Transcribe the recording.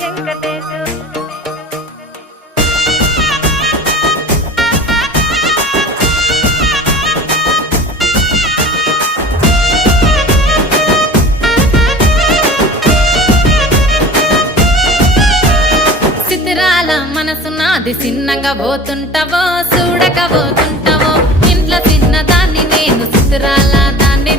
వెంకటేశు. చిత్రాల మనసు నాది చిన్నగా పోతుంటావో చూడక పోతుంటావో ఇంట్లో చిన్న దాన్ని నేను చిత్రాల దాన్ని